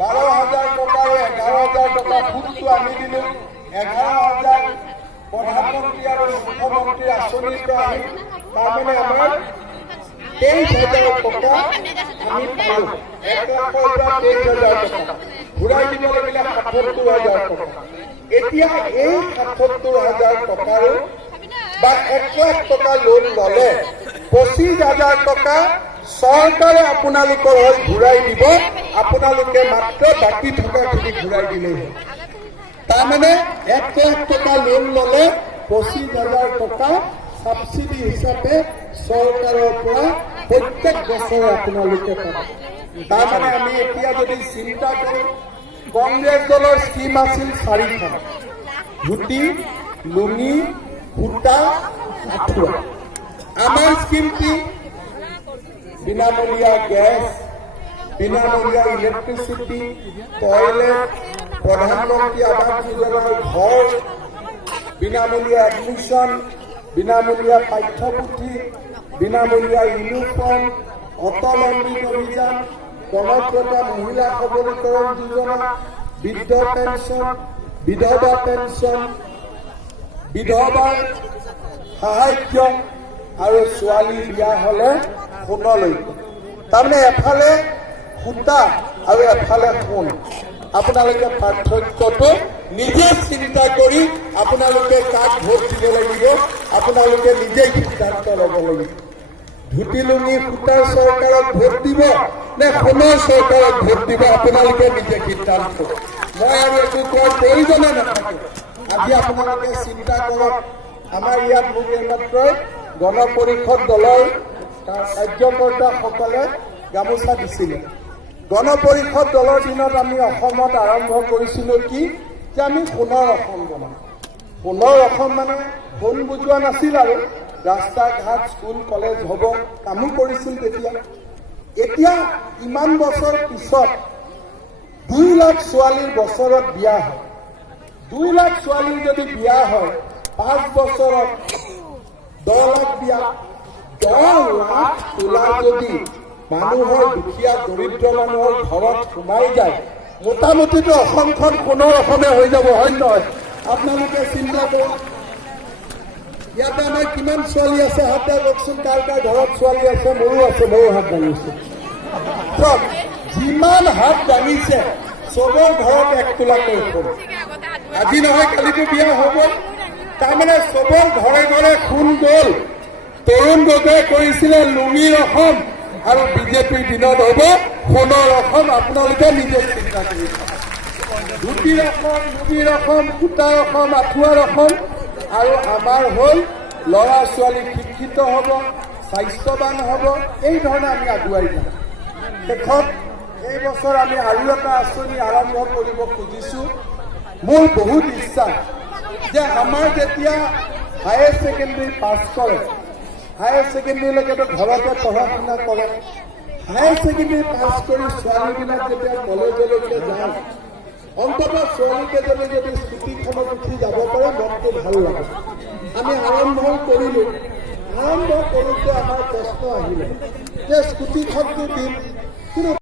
12,000 টকা আৰু 11,000 টকা সুদটো আমি দিলোঁ। 11,000 প্ৰধানমন্ত্ৰী আৰু মুখ্যমন্ত্ৰীৰ আঁচনিৰ পৰা আহি তাৰমানে আমাৰ 23,000 টকা আমি পালোঁ। 1,00,000 পৰা 23,000 টকা ঘূৰাই দিব লাগিলে 77,000 টকা। এতিয়া এই 77,000 টকাৰো বা 1,00,000 টকা লোন ল'লে 25,000 টকা চৰকাৰে আপোনালোকৰ হৈ ঘূৰাই দিব। আপোনালোকে মাত্ৰ বাকী থকাখিনি ঘূৰাই দিলেই হ'ল। তাৰমানে 1,00,000 টকা লোন ল'লে 25,000 টকা ছাবচিডি হিচাপে চৰকাৰৰ পৰা প্ৰত্যেক বছৰে আপোনালোকে পাব। তাৰমানে আমি এতিয়া যদি চিন্তা কৰোঁ, কংগ্ৰেছ দলৰ স্কিম আছিল 4খন: ধুতি, লুঙি, সূতা, আঁঠুৱা। আমাৰ স্কিম কি? বিনামূলীয়া গেছ, বিনামূলীয়া ইলেক্ট্ৰিচিটি, টয়লেট, প্ৰধানমন্ত্ৰী আৱাস যোজনাৰ ঘৰ, বিনামূলীয়া এডমিশ্যন, বিনামূলীয়া পাঠ্যপুথি, বিনামূলীয়া ইউনিফৰ্ম, অটল অমৃত অভিযান, কনকলতা মহিলা সবলীকৰণ যোজনা, বৃদ্ধ পেঞ্চন, বিধৱা পেঞ্চন, বিধৱাৰ সাহায্য আৰু ছোৱালী বিয়া হ'লে সোণলৈকে। তাৰমানে এফালে সূতা আৰু এফালে সোণ। আপোনালোকে পাৰ্থক্যটো নিজে চিন্তা কৰি আপোনালোকে কাক ভোট দিব লাগিব, আপোনালোকে নিজে সিদ্ধান্ত ল'ব লাগিব। ধুতি লুঙি সূতাৰ চৰকাৰক ভোট দিব নে সোণৰ চৰকাৰক ভোট দিব, আপোনালোকে নিজে সিদ্ধান্ত। মই আৰু একো কোৱাৰ প্ৰয়োজনে নাথাকে। আজি আপোনালোকে চিন্তা কৰক। আমাৰ ইয়াত মোক এইমাত্ৰই গণ পৰিষদ দলৰ কাৰ্যকৰ্তাসকলে গামোচা দিছিলে। গণ পৰিষদ দলৰ দিনত আমি অসমত আৰম্ভ কৰিছিলোঁ কি, যে আমি সোণৰ অসম বনাম। সোণৰ অসম মানে সোণ বুজোৱা নাছিল আৰু ৰাস্তা ঘাট স্কুল কলেজ হ'ব, কামো কৰিছিল তেতিয়া। এতিয়া ইমান বছৰ পিছত 2 লাখ ছোৱালীৰ বছৰত বিয়া হয়। 2 লাখ ছোৱালীৰ যদি বিয়া হয়, 5 বছৰত 10 লাখ বিয়া। 10 লাখ তোলা যদি মানুহৰ দুখীয়া দৰিদ্ৰ মানুহৰ ঘৰত সোমাই যায়, মোটামুটিটো অসমখন সোণৰ অসমে হৈ যাব, হয় নহয়? আপোনালোকে চিন্তা কৰক। ইয়াতে আমাৰ কিমান ছোৱালী আছে? হাত দাঙকচোন। কাৰ কাৰ ঘৰত ছোৱালী আছে? মোৰো আছে, ময়ো হাত দাঙিছোঁ। চব যিমান হাত দাঙিছে চবৰ ঘৰত 1 তোলাকৈ সোণ। আজি নহয় কালিতো বিয়া হ'ব। তাৰমানে চবৰ ঘৰে ঘৰে সোণ গ'ল। তৰুণ গগৈয়ে কৰিছিলে লুঙিৰ অসম, আৰু বিজেপিৰ দিনত হ'ব সোণৰ অসম। আপোনালোকে নিজে চিন্তা কৰিব। ধুতিৰ অসম, লুঙিৰ অসম, সূতাৰ অসম, আঁঠুৱাৰ অসম। আৰু আমাৰ হ'ল ল'ৰা ছোৱালী শিক্ষিত হ'ব, স্বাস্থ্যৱান হ'ব। এই ধৰণে আমি আগুৱাই যাম। শেষত এই বছৰ আমি আৰু এটা আঁচনি আৰম্ভ কৰিব খুজিছোঁ। মোৰ বহুত ইচ্ছা যে আমাৰ যেতিয়া হায়াৰ ছেকেণ্ডেৰী পাছ কৰে, হায়াৰ ছেকেণ্ডেৰীলৈকেতো ঘৰতে পঢ়া শুনা কৰে, হায়াৰ ছেকেণ্ডেৰী পাছ কৰি ছোৱালীবিলাক যেতিয়া কলেজলৈকে যায়, অন্ততঃ ছোৱালীকেইজনী যদি স্কুটিখনত উঠি যাব পাৰে, মনটো ভাল লাগে। আমি আৰম্ভ কৰিলোঁ। আৰম্ভ কৰোঁতে আমাৰ প্ৰশ্ন আহিলে যে স্কুটিখনটো দিম, কিন্তু